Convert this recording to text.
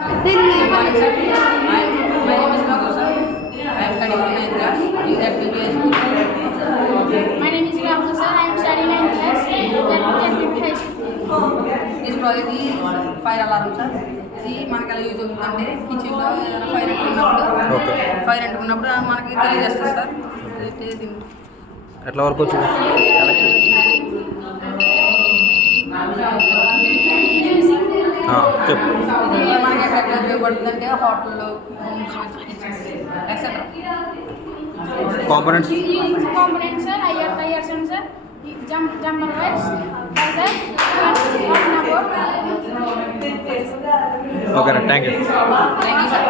Good morning, sir. My name is Madhu, sir. I am studying in 9th class in that PPI school. My name is Rahul sir. I am studying 9th class at High School. This project is fire alarm, sir. ఇది మనకి ఎలా యూజ్ అవుతుందంటే కిచెన్లో ఏదైనా ఫైర్ అంటుకున్నప్పుడు మనకి తెలియజేస్తుంది సార్. ఎట్లా వరకు వచ్చింది? చెప్పు. ఇది మనకి ఎక్కడ ఉపయోగపడుతుందంటే హోటల్లో etcetera. Components Components sir, IR sensor, jumper wires, buzzer, and ఓకేనా, thank you. Thank you sir.